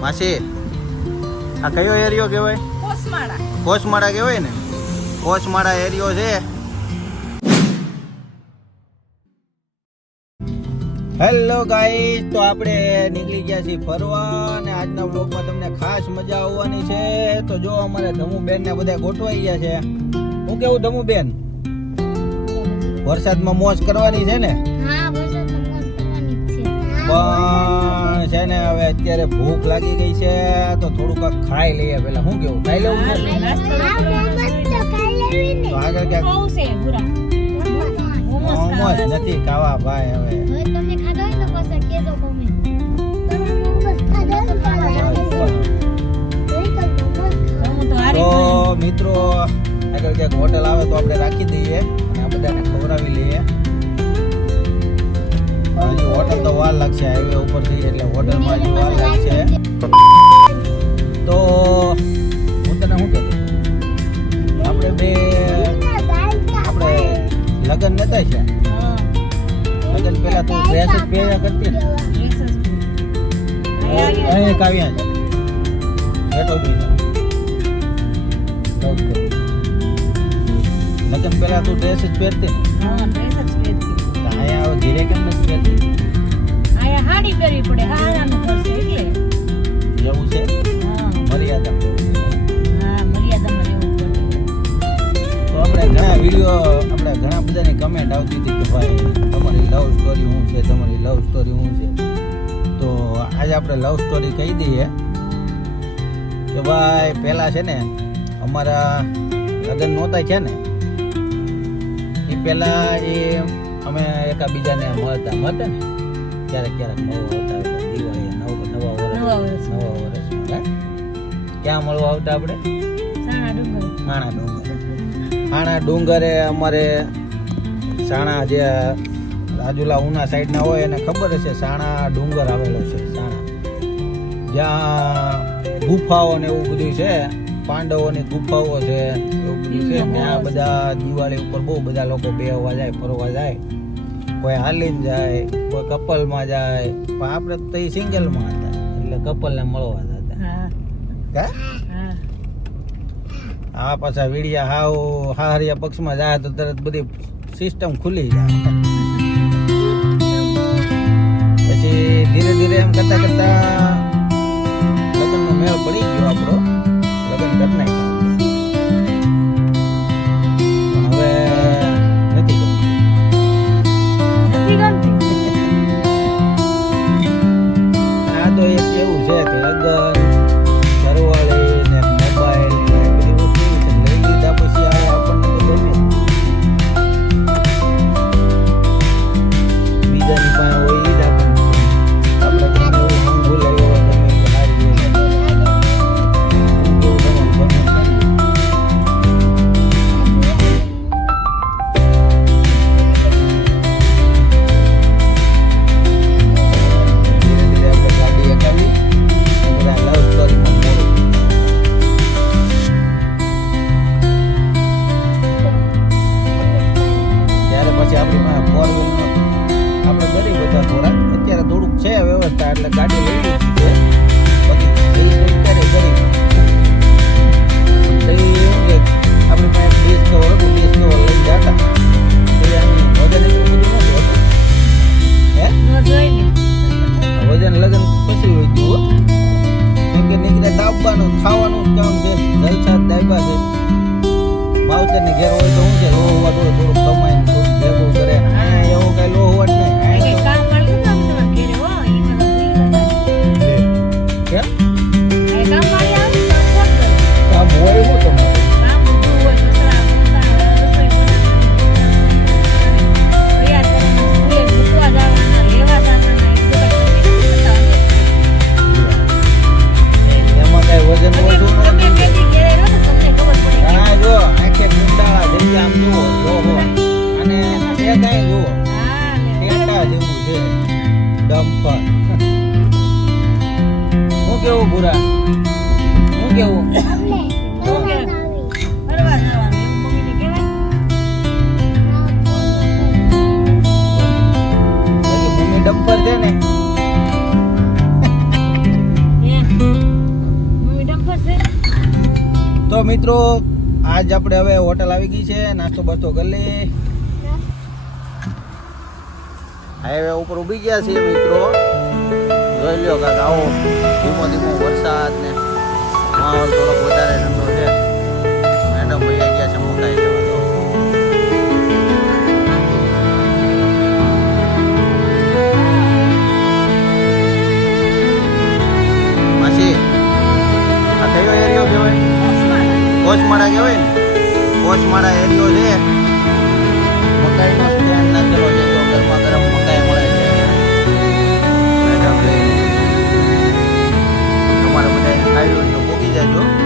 માસી આ કયો એરિયો કહેવાય? કોસમાળા. કહેવાય ને? કોસમાળા એરિયો છે. હેલો ગાઈસ તો આપણે નીકળી ગયા છીએ ફરવા અને આજના બ્લોગમાં તમને ખાસ મજા આવવાની છે. તો જો અમારે ધમુબેન ને બધા ગોઠવાઈ ગયા છે. હું કેવું ધમુબેન? વરસાદમાં મોજ કરવાની છે ને? પણ છે ને હવે અત્યારે ભૂખ લાગી ગઈ છે તો થોડુંક ખાઈ લઈએ પેલા શું કેવું ખાઈ લેવું તો ખાઈ લેવી ને. તો આગળ ક્યાંક? મોમોસ નથી ખાવા ભાઈ હવે. તમને ખાધા હોય તો પાછા તો. મિત્રો આગળ ક્યાંક હોટલ આવે તો આપણે રાખી દઈએ. અને આ બધાને ખવડાવી લઈએ. હજી હોટલ તો વાર લાગશે હાઈવે ઉપરથી એટલે હોટલમાં હજી વાર લાગશે. તો હું તને શું કહેતો? આપણે બે આપણે લગ્ન નતા છે લગ્ન પહેલા તું ડ્રેસ જ પહેર્યા કરતી ને. અહીંયા અહીં કાવ્યા છે. લગ્ન પહેલા તું ડ્રેસ જ પહેરતી ને? હા, ડ્રેસ જ પહેરતી. હવે ઘીરે કેમ નથી હાડી પહેરવી પડે એટલે. એવું છે? મર્યાદા હા, મર્યાદામાં રહેવું પડે. તો આપણે ઘણા વીડિયો આપણે ઘણા બધાની કમેન્ટ આવતી હતી કે ભાઈ તમારી લવ સ્ટોરી શું છે તમારી લવ સ્ટોરી શું છે? તો આજે આપણે લવ સ્ટોરી કહી દઈએ કે ભાઈ પહેલાં છે ને અમારા લગ્ન નહોતા છે ને એ પહેલાં એ અમે એકાબીજાને મળતા મળતા ને ક્યારેક ક્યારેક મળવા આવતા દિવાળી નવ નવા વર્ષ. નવા વર્ષ. નવા ક્યાં મળવા આવતા આપણે? સાણા ડુંગર. સાણા ડુંગરે. અમારે સાણા જે રાજુલા ઉના સાઈડના હોય એને ખબર હશે સાણા ડુંગર આવેલો છે સાણા. જ્યાં ગુફાઓ ને એવું બધું છે પાંડવોની ગુફાઓ છે એવું બધું છે ત્યાં બધા દિવાળી ઉપર બહુ બધા લોકો બેહવા જાય ફરવા જાય. કોઈ હાલીને જાય કોઈ કપલમાં જાય પણ આપણે તો એ સિંગલમાં હતા એટલે કપલને મળવા જતા હા, આ પાછા વીડિયા હાવ હાહરિયા પક્ષમાં જાય તો તરત બધી સિસ્ટમ ખુલી જાય. પછી ધીરે ધીરે એમ કરતા કરતા લગ્નનો મેળ પડી ગયો આપણો. daddy. ડમ્પર હું કેવું ભૂરા? હું કેવું? ડમ્પર છે ને? તો મિત્રો આજ આપણે હવે હોટલ આવી ગઈ છે નાસ્તો બસ્તો કરી લઈએ. હાઈવે ઉપર ઊભી ગયા છીએ મિત્રો. જોઈ લ્યો કાક આવો. ધીમો ધીમો વરસાદ ને માહોલ થોડોક વધારે ઠંડો છે. મેડમ ભાઈ ગયા છે મુકાઈ જવા કયો એરિયો કહેવાય? કોચમાળા કહેવાય ને? કોચમાળા એરિયો છે. મકાઈનો સ્ટેન્ડ છે. ગરમા ગરમ ખાવી તો મૂકી જાજો.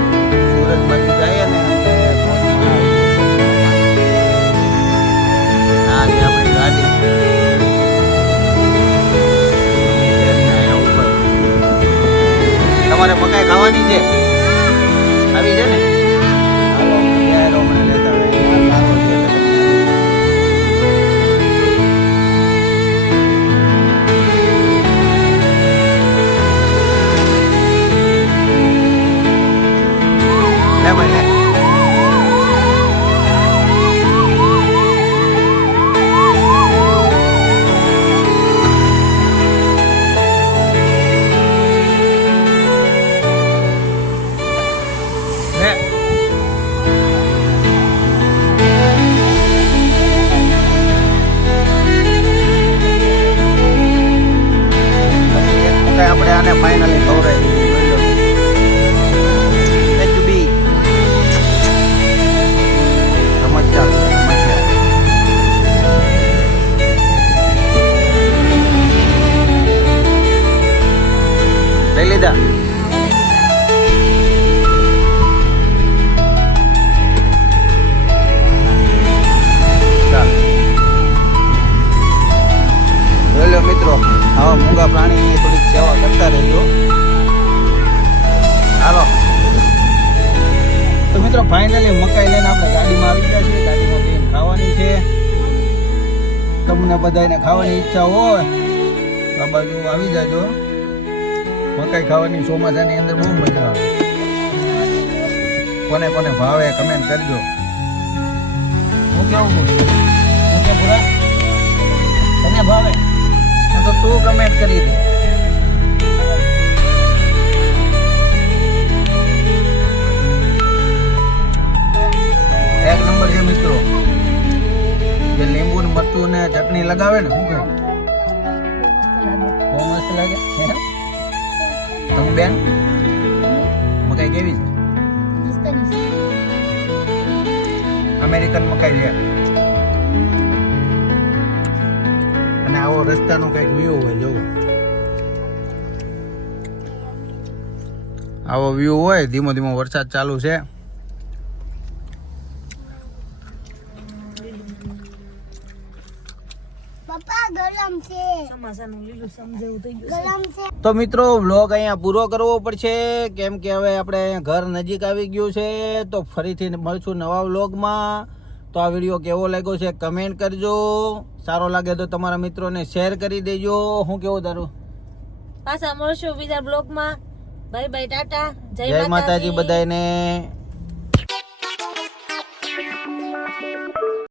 લીધા ચાલ. મિત્રો, આવા મૂંગા પ્રાણીની થોડીક સેવા કરતા રહેજો. હાલો. તો મિત્રો ફાઇનલી મકાઈ લઈને આપણે ગાડીમાં આવી ગયા છીએ. ગાડીમાં બેન ખાવાની છે. તમને બધાને ખાવાની ઈચ્છા હોય આ બાજુ આવી જાજો. મકાઈ ખાવાની ચોમાસાની અંદર બહુ મજા આવે. કોને કોને ભાવે કમેન્ટ કરજો. હું કેવું હું કે પૂરા તને ભાવે? તો તું કમેન્ટ કરી દે. એક નંબર છે મિત્રો. જે લીંબુ મરચું ને ચટણી લગાવે ને શું કેવું બેન મકાઈ કેવી છે? અમેરિકન મકાઈ છે. અને આવો રસ્તાનો કંઈક વ્યૂ હોય જોવો આવો વ્યૂ હોય, ધીમો ધીમો વરસાદ ચાલુ છે. તો મિત્રો વ્લોગ અહીંયા પૂરો કરવો પડશે. કેમ કે હવે આપણે અહીંયા ઘર નજીક આવી ગયું છે તો ફરીથી મળશું નવા વ્લોગમાં. તો આ વીડિયો કેવો લાગ્યો છે કમેન્ટ કરજો. સારો લાગે તો તમારા મિત્રોને શેર કરી દેજો. હું કેવું તારું? પાછા મળશું બીજા બ્લોગમાં બાય બાય ટાટા. જય માતાજી. બધાને